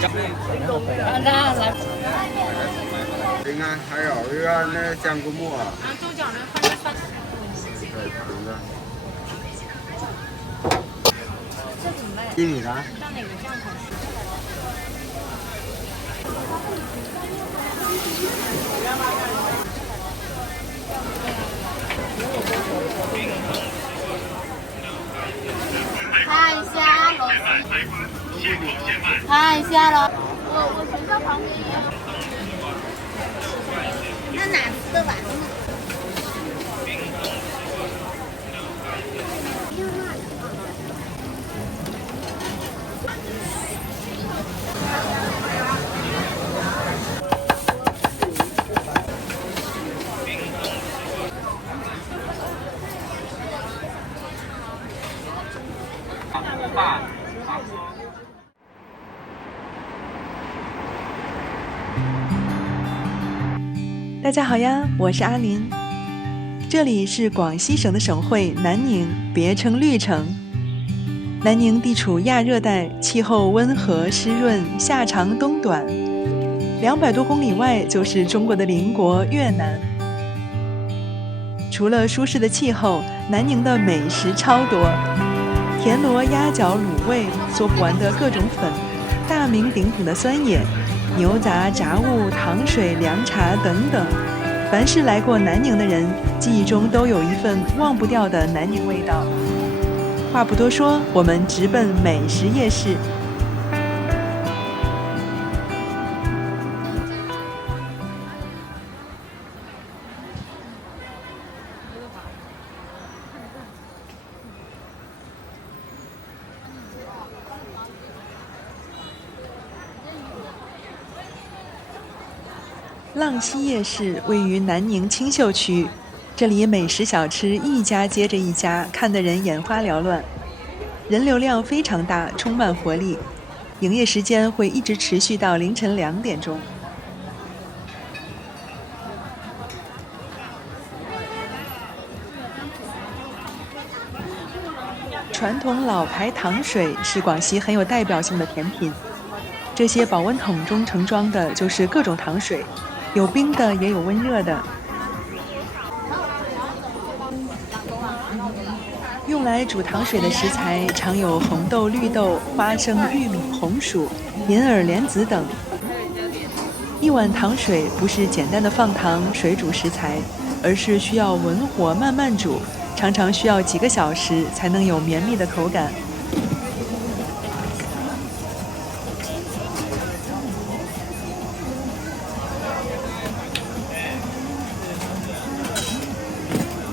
你看，还有一个那香菇末。豆角呢，放在饭。对，尝的。这怎么卖？1米的。到哪个酱口吃？看一下喽，看一下喽。我学校旁边也有。那哪吃得完呢？大家好呀，我是阿林，这里是广西省的省会南宁，别称绿城。南宁地处亚热带，气候温和湿润，夏长冬短，200多公里外就是中国的邻国越南。除了舒适的气候，南宁的美食超多，田螺、鸭脚、卤味，做不完的各种粉，大名鼎鼎的酸野，牛杂、炸物、糖水、凉茶等等，凡是来过南宁的人，记忆中都有一份忘不掉的南宁味道。话不多说，我们直奔美食夜市。浪溪夜市位于南宁青秀区，这里美食小吃一家接着一家，看得人眼花缭乱，人流量非常大，充满活力。营业时间会一直持续到凌晨2点钟。传统老牌糖水是广西很有代表性的甜品，这些保温桶中盛装的就是各种糖水，有冰的也有温热的。用来煮糖水的食材常有红豆、绿豆、花生、玉米、红薯、银耳、莲子等。一碗糖水不是简单的放糖水煮食材，而是需要文火慢慢煮，常常需要几个小时才能有绵密的口感。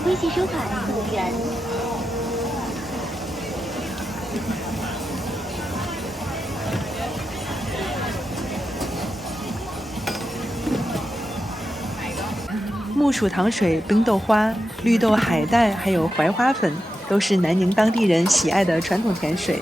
微信收款服务员。木薯糖水、冰豆花、绿豆海带还有槐花粉都是南宁当地人喜爱的传统甜水。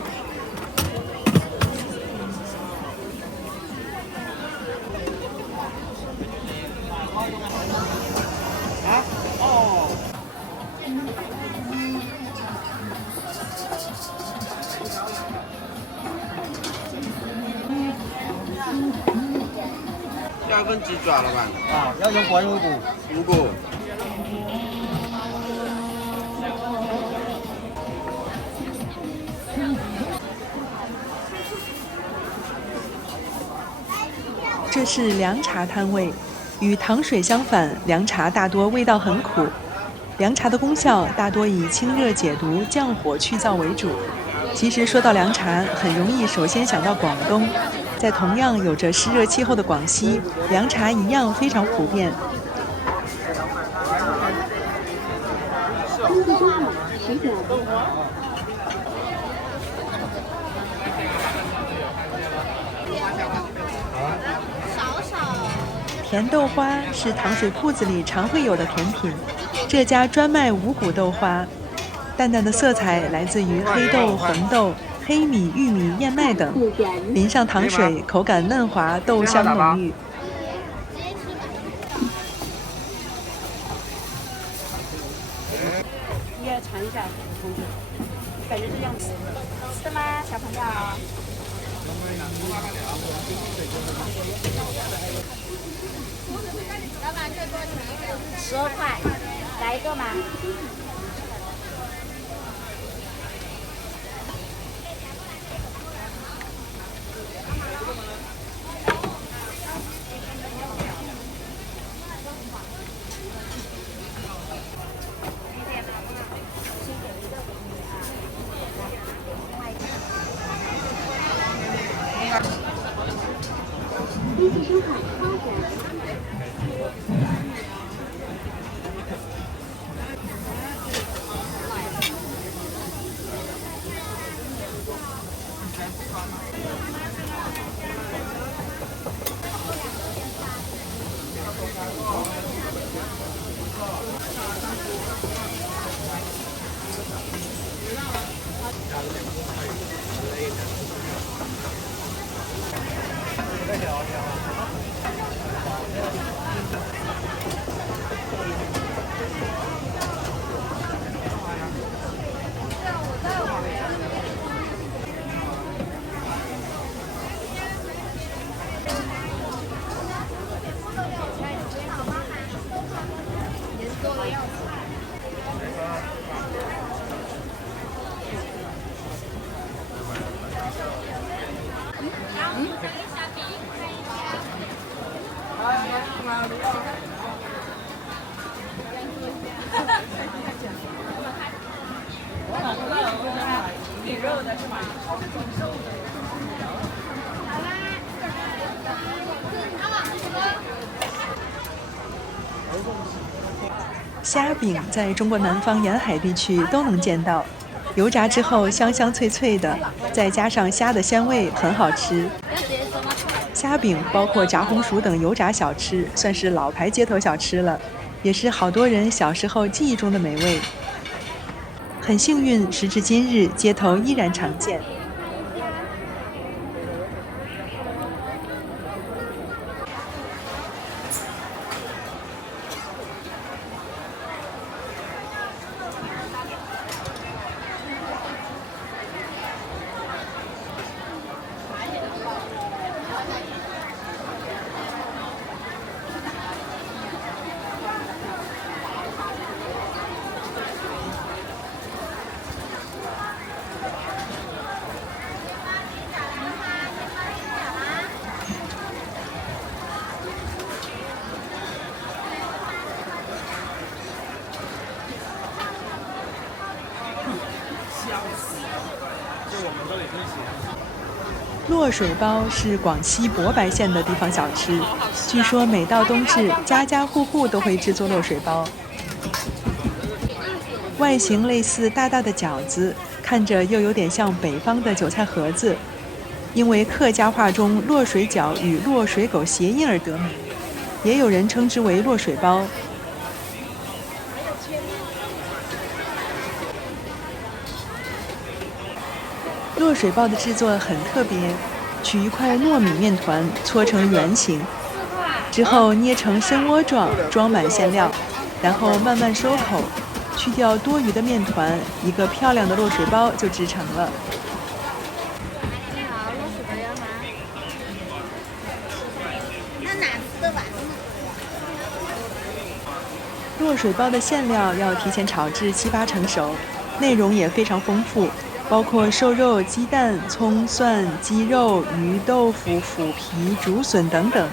要份鸡爪了吧？啊，要有果有骨。五谷。这是凉茶摊位，与糖水相反，凉茶大多味道很苦。凉茶的功效大多以清热解毒、降火去燥为主。其实说到凉茶，很容易首先想到广东。在同样有着湿热气候的广西，凉茶一样非常普遍。甜豆花是糖水铺子里常会有的甜品，这家专卖五谷豆花，淡淡的色彩来自于黑豆、红豆、黑米、玉米、燕麦等，淋上糖水，口感嫩滑，豆香浓郁。你要尝一下，同学，感觉这样子，吃的吗，小朋友？老板，这多少钱一个？12块，来一个吗？微信收款花展。虾饼在中国南方沿海地区都能见到，油炸之后香香脆脆的，再加上虾的鲜味，很好吃。虾饼包括炸红薯等油炸小吃，算是老牌街头小吃了，也是好多人小时候记忆中的美味。很幸运，时至今日，街头依然常见。落水包是广西博白县的地方小吃，据说每到冬至，家家户户都会制作落水包。外形类似大大的饺子，看着又有点像北方的韭菜盒子。因为客家话中落水饺与落水狗谐音而得名，也有人称之为落水包。落水包的制作很特别，取一块糯米面团搓成圆形，之后捏成深窝状，装满馅料，然后慢慢收口，去掉多余的面团，一个漂亮的落水包就制成了。你好，落水包要吗？那哪次的碗？落水包的馅料要提前炒至7、8成熟，内容也非常丰富。包括瘦肉、鸡蛋、葱、蒜、鸡肉、鱼、豆腐、腐皮、竹笋等等。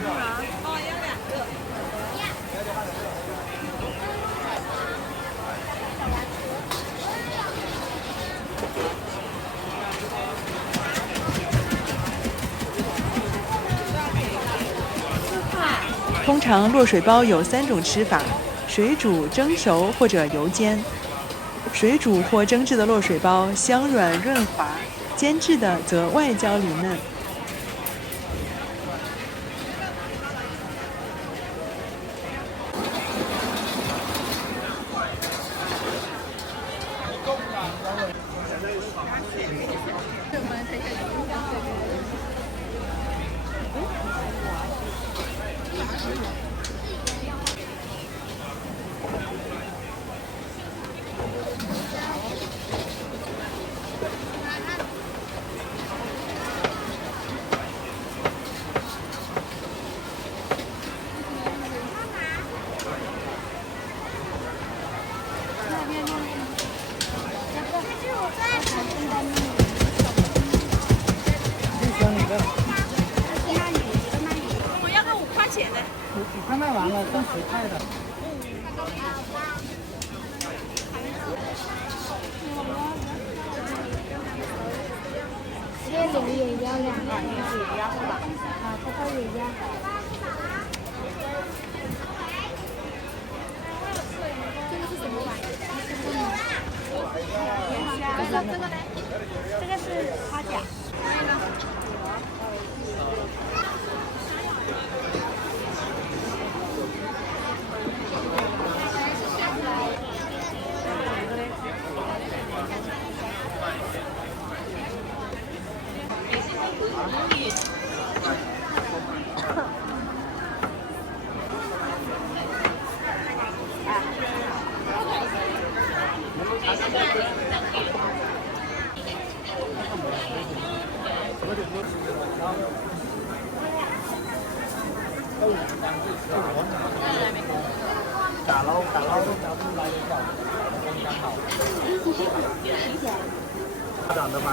通常落水包有3种吃法：水煮、蒸熟或者油煎。水煮或蒸制的落水包香软润滑，煎制的则外焦里嫩。完了跟水太的。椰柳也要2个，啊，泡泡也要。这个是什么玩意？这个呢？这个是花甲。打捞来一下，刚好。家长的买。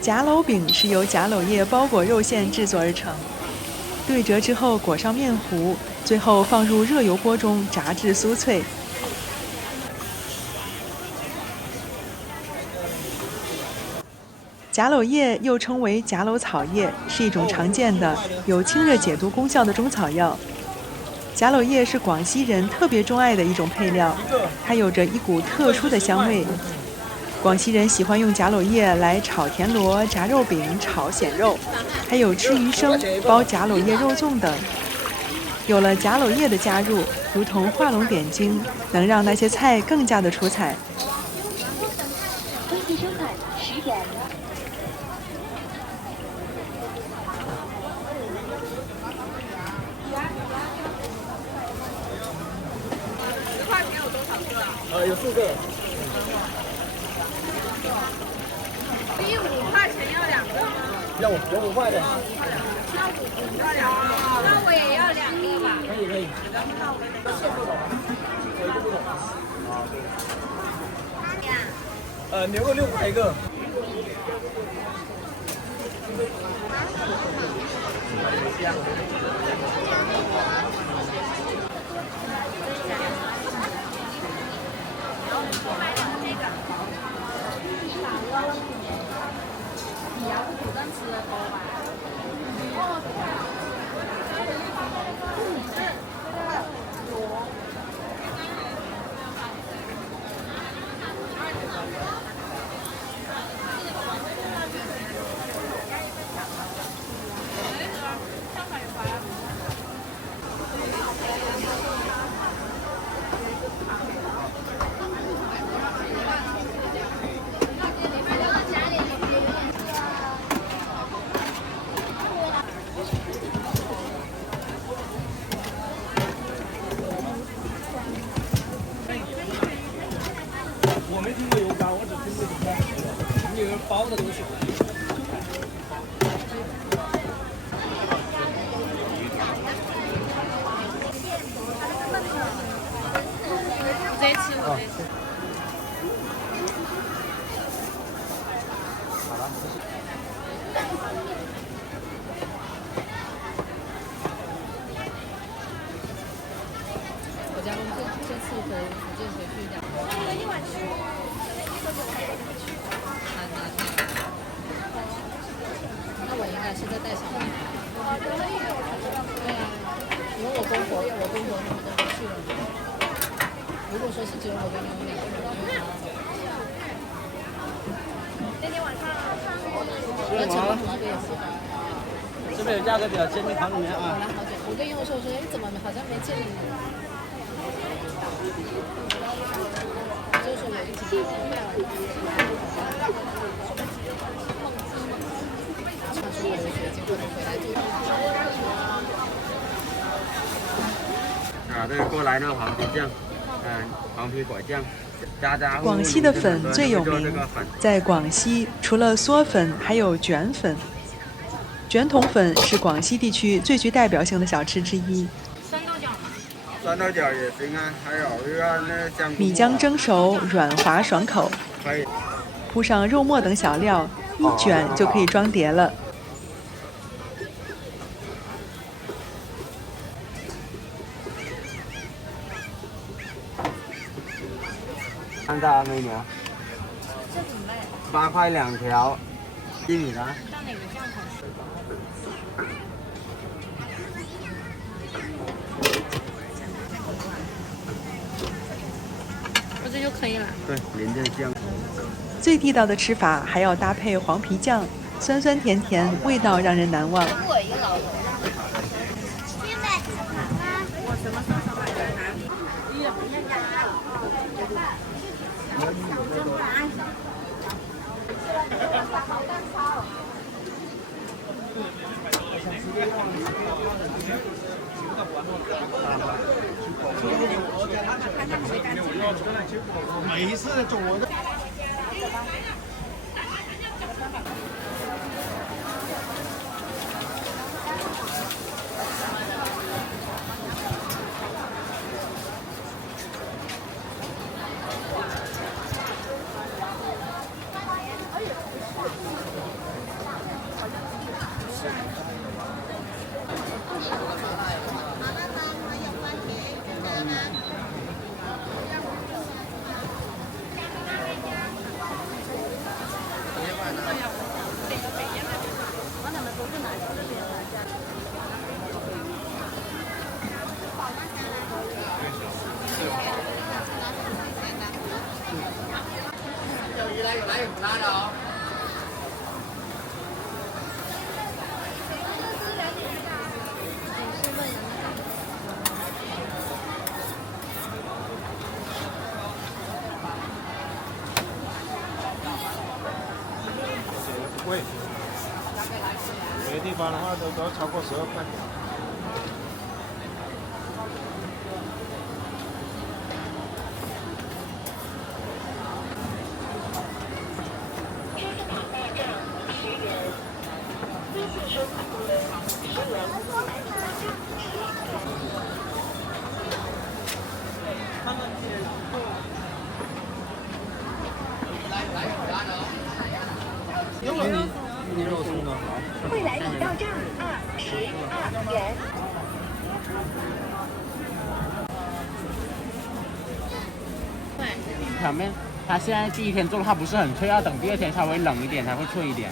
夹篓饼是由夹篓叶包裹肉馅制作而成，对折之后裹上面糊，最后放入热油锅中炸至酥脆。夹篓叶又称为夹篓草叶，是一种常见的有清热解毒功效的中草药。夹篓叶是广西人特别钟爱的一种配料，它有着一股特殊的香味。广西人喜欢用夹篓叶来炒田螺、炸肉饼、炒咸肉，还有吃鱼生、包夹篓叶肉粽等。有了夹篓叶的加入，如同画龙点睛，能让那些菜更加的出彩。恭喜收看10点。有4个。第5块钱要2个吗？要有5块的。那我也要2个吧。可以。牛肉6块一个。我没听过油干，我只听过油干，里面包的东西。我直接吃，我直接吃。好了，我家公司这次回福建回去2天。一碗吃。那我应该是在带小孩。对啊，因为我公婆他们都去了。如果说是只有我跟你们2个人，就好。那天晚上。那成本这个也是。这边有价格比较接近旁里面啊。来好久，我跟佑说，哎，怎么好像没见你？就是我一起卖完。唱出我的学结果回来就。这个过来呢，黄皮酱，黄皮果酱。广西的粉最有名，在广西除了嗦粉，还有卷粉。卷筒粉是广西地区最具代表性的小吃之一。酸豆角也行啊，还有那香菇。米浆蒸熟，软滑爽口。可以。铺上肉末等小料，一卷就可以装碟了。看到没有？这怎么卖8块2条，1米的。到哪个价款？我这就可以了。对，淋点酱。最地道的吃法还要搭配黄皮酱，酸酸甜甜，味道让人难忘。我一个老头。现在我什么时候买的？没事，中国的。贵，别的地方的话都要超过12块。鸡肉送的好。未来已到站22元。表面它现在第一天做的话不是很脆，要等第2天稍微冷一点才会脆一点。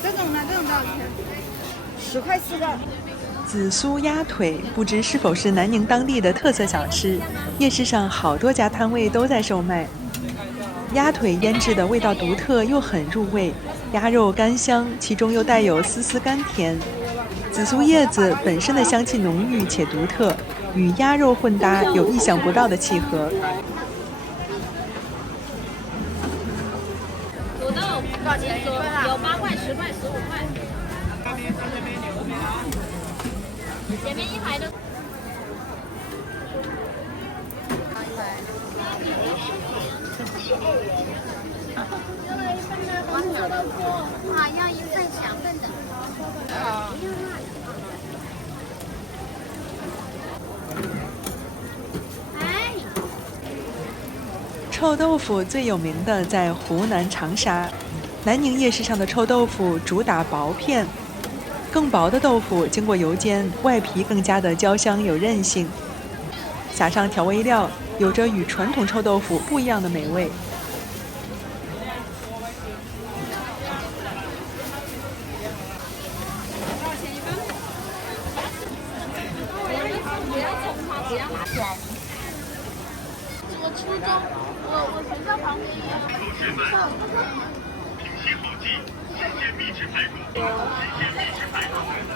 这种呢，这种多少钱？10块4个。紫苏鸭腿不知是否是南宁当地的特色小吃，夜市上好多家摊位都在售卖。鸭腿腌制的味道独特又很入味，鸭肉干香，其中又带有丝丝甘甜。紫苏叶子本身的香气浓郁且独特，与鸭肉混搭有意想不到的契合。土豆多少钱？有8块、10块、15块。前面一排的。啊，要一份2份的。哎。臭豆腐最有名的在湖南长沙，南宁夜市上的臭豆腐主打薄片，更薄的豆腐经过油煎，外皮更加的焦香有韧性，撒上调味料，有着与传统臭豆腐不一样的美味。我初中，我学校旁边也有。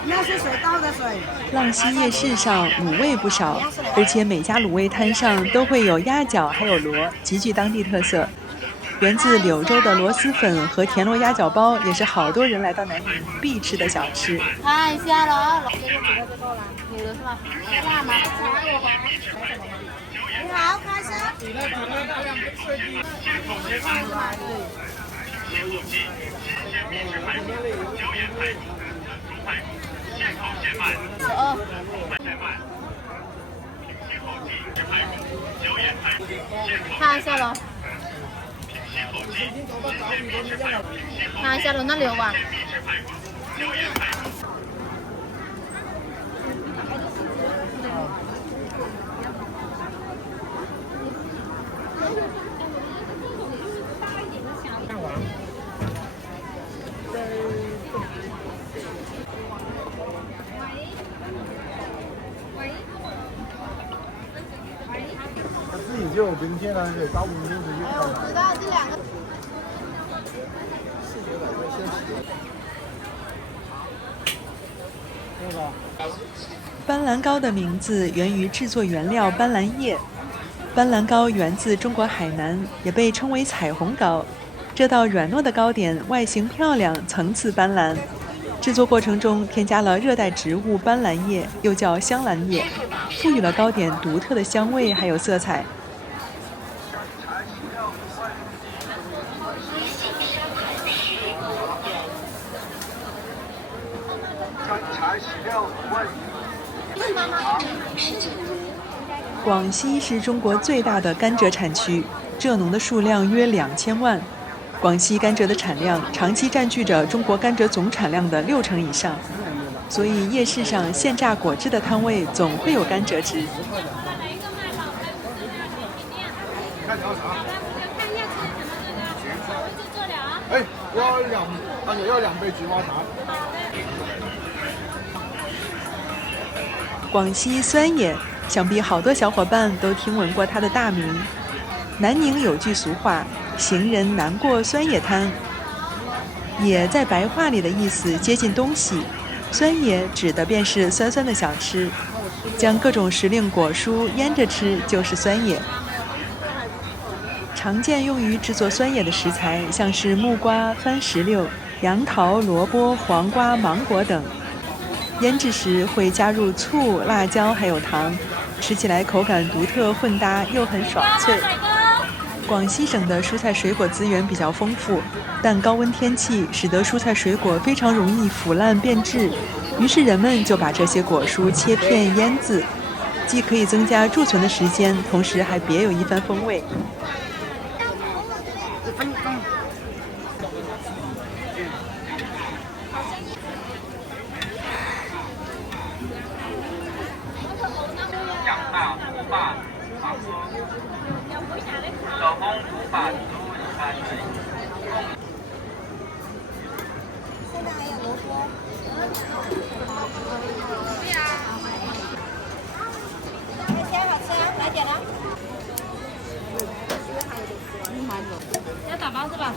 那是谁倒的水？浪溪夜市上卤味不少，而且每家卤味摊上都会有鸭脚还有螺，极具当地特色。源自柳州的螺蛳粉和田螺鸭脚包也是好多人来到南宁必吃的小吃。看一下了，这个几个就够了，有的是吧？辣吗？你好，开车。现烤现卖，看一下喽，看一下喽，那6碗。自己就有冰片了，给到冰片直接烤。我知道这2个。斑斓糕的名字源于制作原料斑斓叶。斑斓糕源自中国海南，也被称为彩虹糕。这道软糯的糕点外形漂亮，层次斑斓。制作过程中添加了热带植物斑斓叶，又叫香兰叶，赋予了糕点独特的香味还有色彩。广西是中国最大的甘蔗产区，蔗农的数量约2000万。广西甘蔗的产量长期占据着中国甘蔗总产量的60%以上，所以夜市上现榨果汁的摊位总会有甘蔗汁。哎，要2杯菊花茶。广西酸野，想必好多小伙伴都听闻过它的大名。南宁有句俗话：“行人难过酸野滩。”野在白话里的意思接近东西，酸野指的便是酸酸的小吃，将各种时令果蔬腌着吃就是酸野。常见用于制作酸野的食材像是木瓜、番石榴、杨桃、萝卜、黄瓜、芒果等。腌制时会加入醋、辣椒还有糖，吃起来口感独特混搭，又很爽脆。广西省的蔬菜水果资源比较丰富，但高温天气使得蔬菜水果非常容易腐烂变质，于是人们就把这些果蔬切片腌制，既可以增加贮存的时间，同时还别有一番风味。要打包是吧？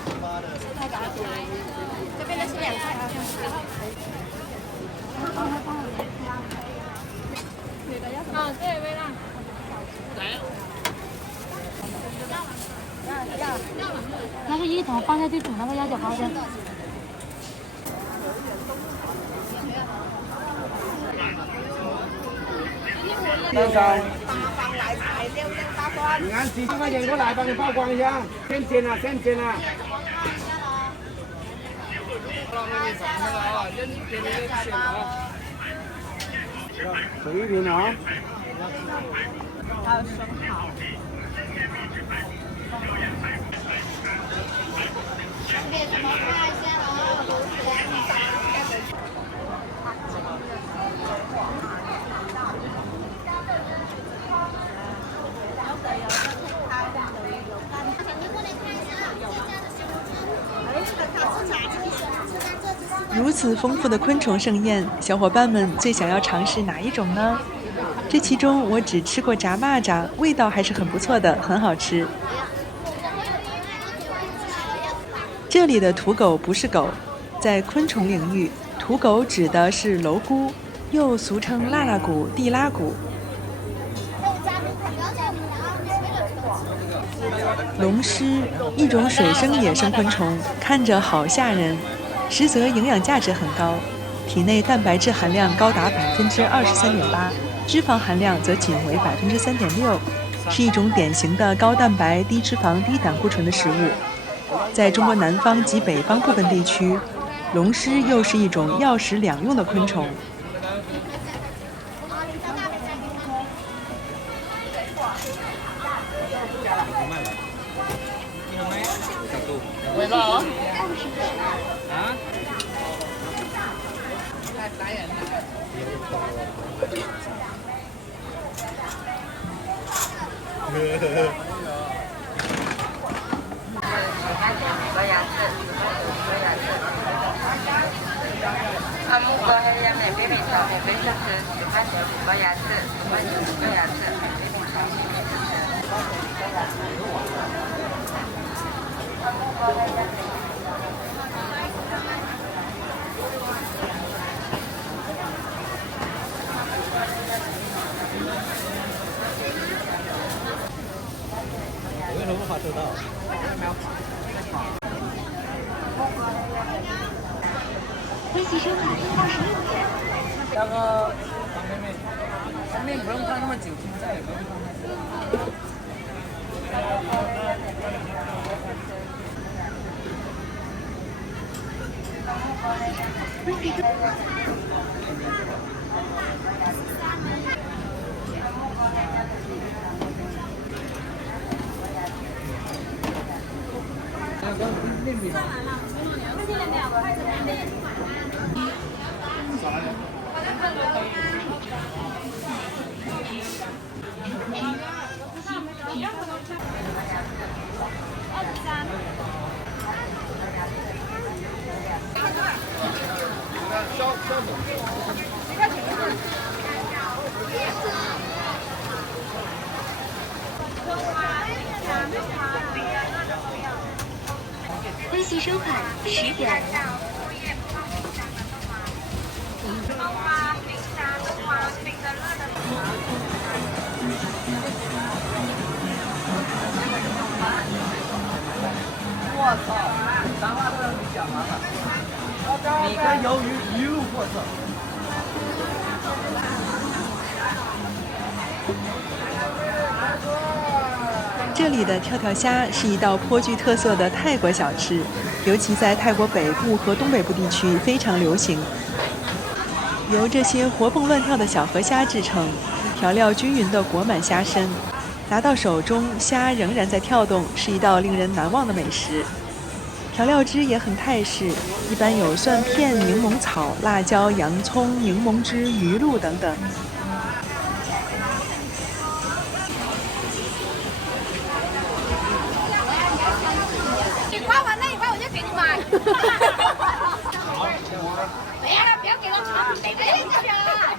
这边的是2块啊。对，微辣。那个一头放下去煮那个鸭脚包的。先生，你按40块钱过来，帮你曝光一下，现煎啊，现煎啊。水一瓶啊。还有生蚝。如此丰富的昆虫盛宴，小伙伴们最想要尝试哪一种呢？这其中我只吃过炸蚂蚱，味道还是很不错的，很好吃。这里的土狗不是狗，在昆虫领域，土狗指的是蝼蛄，又俗称腊腊蛊、地拉蛊。龙虱，一种水生野生昆虫，看着好吓人，实则营养价值很高，体内蛋白质含量高达23.8%，脂肪含量则仅为3.6%，是一种典型的高蛋白、低脂肪、低胆固醇的食物。在中国南方及北方部分地区，龙虱又是一种药食两用的昆虫。喂吧啊！打眼为什么无法收到？微信收款26元。那个方便面，方便面不用看那么久，现在也不用看太久。面饼。微信收款10元。我操！三万多你讲完了。米跟鱿鱼一路货色。这里的跳跳虾是一道颇具特色的泰国小吃，尤其在泰国北部和东北部地区非常流行。由这些活蹦乱跳的小河虾制成，调料均匀的裹满虾身，拿到手中虾仍然在跳动，是一道令人难忘的美食。调料汁也很泰式，一般有蒜片、柠檬草、辣椒、洋葱、柠檬汁、鱼露等等。你刮完那一块我就给你买。哎呀，不要给我尝，每个人一个啊。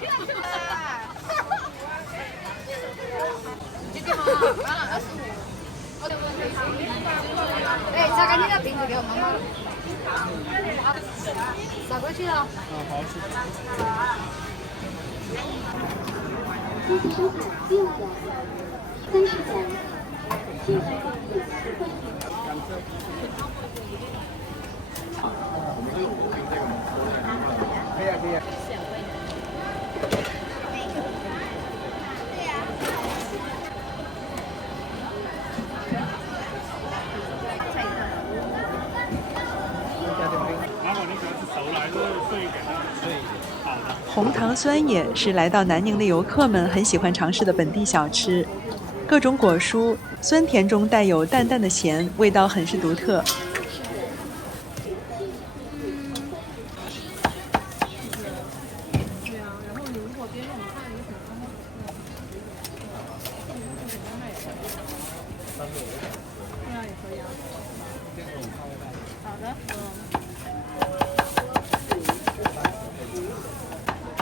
这个嘛，25。哎，擦干净的瓶子给我妈妈。扫过去了。好吃。微信收款6元，30元。现时电子可以啊，可以啊。红糖酸野是来到南宁的游客们很喜欢尝试的本地小吃，各种果蔬，酸甜中带有淡淡的咸，味道很是独特。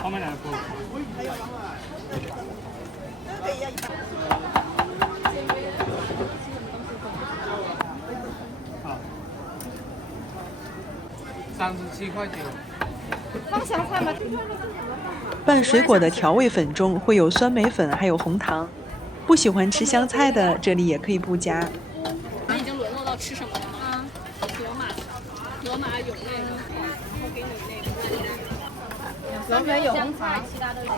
后面两个好，37块9。放香菜吗？拌水果的调味粉中会有酸梅粉，还有红糖。不喜欢吃香菜的，这里也可以不加。我们已经沦落到吃什么了吗？罗马有那个，然后给你那个。罗马有红茶，其他的有。好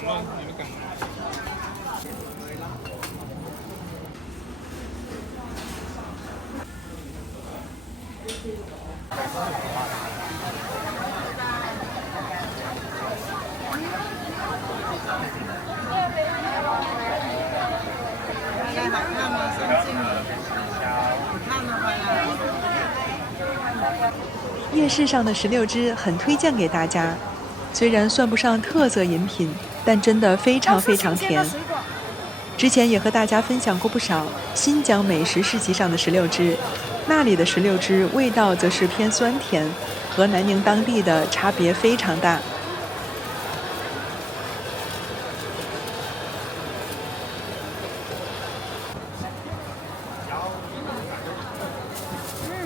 看吗？先进你看了吧呀。夜市上的石榴汁很推荐给大家，虽然算不上特色饮品，但真的非常非常甜。之前也和大家分享过不少新疆美食市集上的石榴汁，那里的石榴汁味道则是偏酸甜，和南宁当地的差别非常大。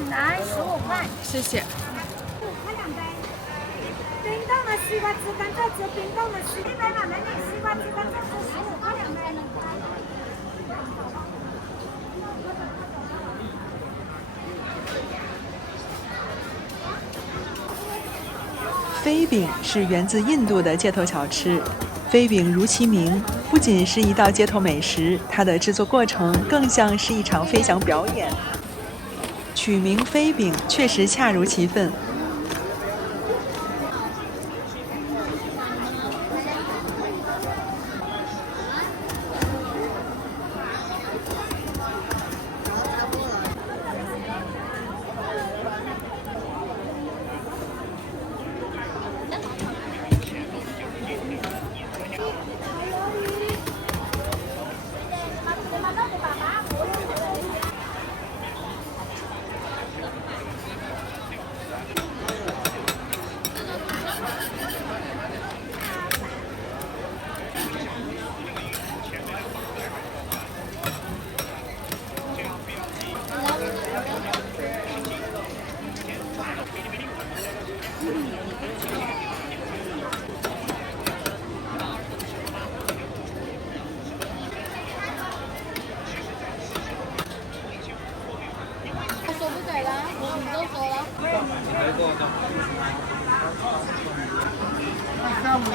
来15块。谢谢。5块2杯。冰冻的西瓜汁干蔗汁，冰冻的西瓜100买点西瓜汁干蔗汁15块2杯。飞饼是源自印度的街头小吃。飞饼如其名，不仅是一道街头美食，它的制作过程更像是一场飞翔表演。取名飞饼确实恰如其分。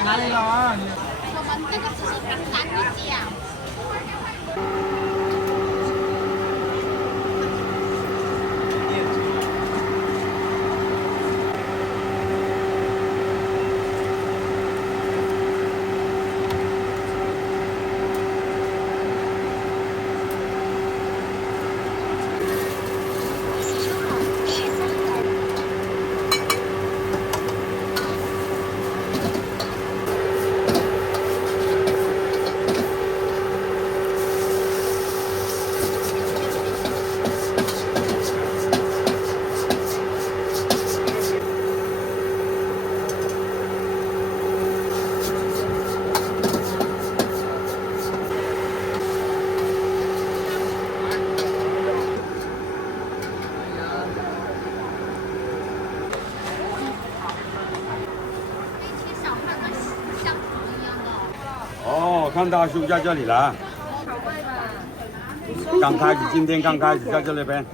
哪里了啊？我们这个只是冰山一角。哦，看大叔在这里了。刚开始，今天刚开始在这里边。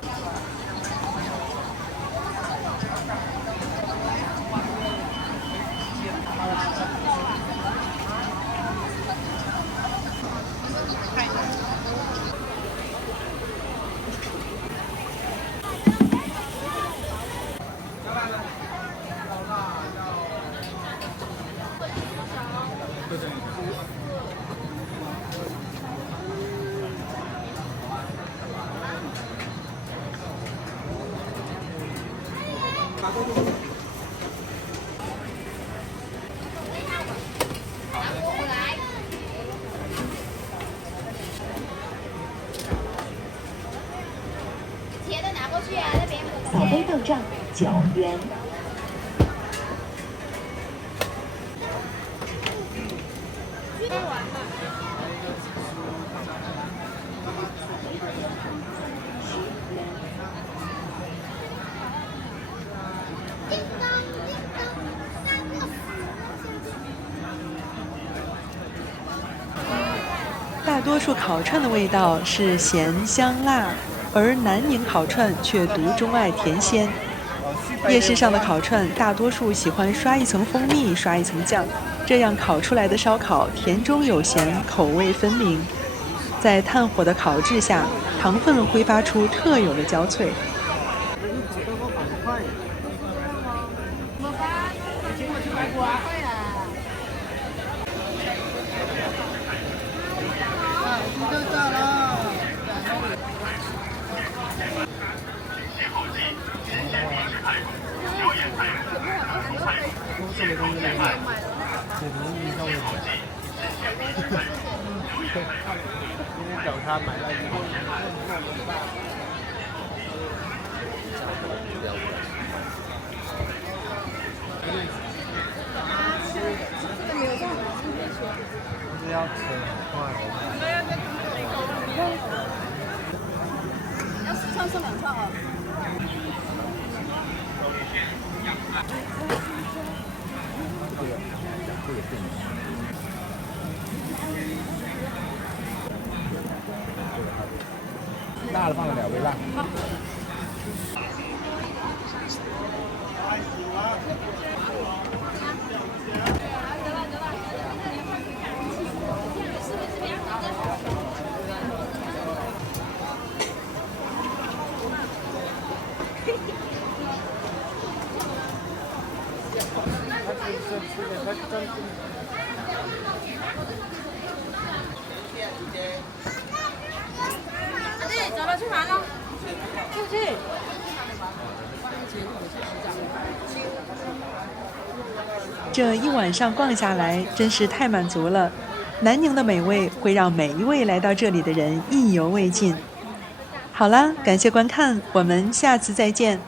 钱的拿过去啊，那边。小杯豆酱9元。大多数烤串的味道是咸香辣，而南宁烤串却独钟爱甜鲜。夜市上的烤串大多数喜欢刷一层蜂蜜，刷一层酱，这样烤出来的烧烤甜中有咸，口味分明。在炭火的烤制下，糖分挥发出特有的焦脆。今天早餐买了一个是要吃很快的。要10串送2串哦。辣的放了2倍辣。走了，去哪了？出去。这一晚上逛下来，真是太满足了。南宁的美味会让每一位来到这里的人意犹未尽。好啦，感谢观看，我们下次再见。